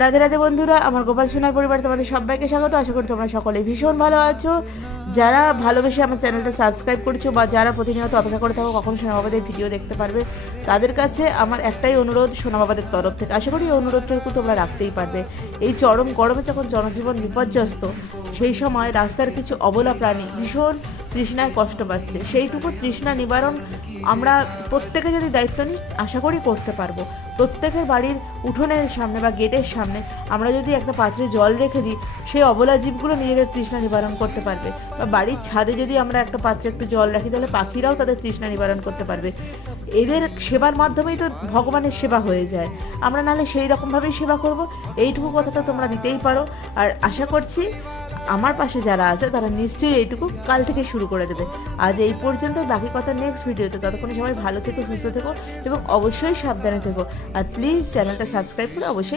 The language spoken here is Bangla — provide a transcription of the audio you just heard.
রাধে রাধে বন্ধুরা, আমার গোপাল সোনার পরিবার তোমাদের সবাইকে স্বাগত। আশা করি তোমরা সকলে ভীষণ ভালো আছো। যারা ভালোবেসে আমার চ্যানেলটা সাবস্ক্রাইব করেছো বা যারা প্রতিনিয়ত অপেক্ষা করে থাকো কখন সোনা বাবাদের ভিডিও দেখতে পারবে, তাদের কাছে আমার একটাই অনুরোধ সোনা বাবাদের তরফ থেকে। আশা করি এই অনুরোধটুকু তোমরা রাখতেই পারবে। এই চরম গরমে যখন জনজীবন বিপর্যস্ত, সেই সময় রাস্তার কিছু অবলা প্রাণী ভীষণ তৃষ্ণায় কষ্ট পাচ্ছে। সেইটুকু তৃষ্ণা নিবারণ আমরা প্রত্যেকে যদি দায়িত্ব নিই, আশা করি করতে পারবো। প্রত্যেকের বাড়ির উঠোনের সামনে বা গেটের সামনে আমরা যদি একটা পাত্রে জল রেখে দিই, সেই অবলা জীবগুলো নিজেদের তৃষ্ণা নিবারণ করতে পারবে। বা বাড়ির ছাদে যদি আমরা একটা পাত্রে একটু জল রাখি, তাহলে পাখিরাও তাদের তৃষ্ণা নিবারণ করতে পারবে। এদের সেবার মাধ্যমেই তো ভগবানের সেবা হয়ে যায়। আমরা নাহলে সেই রকমভাবেই সেবা করব। এইটুকু কথা তো তোমরা দিতেই পারো। আর আশা করছি আমার পাশে যারা আছে তারা নিশ্চয়ই এইটুকু কাল থেকে শুরু করে দেবে। আজ এই পর্যন্ত, বাকি কথা নেক্সট ভিডিওতে। ততক্ষণে সবাই ভালো থেকো, সুস্থ থেকো এবং অবশ্যই সাবধানে থেকো। আর প্লিজ চ্যানেলটা সাবস্ক্রাইব করে অবশ্যই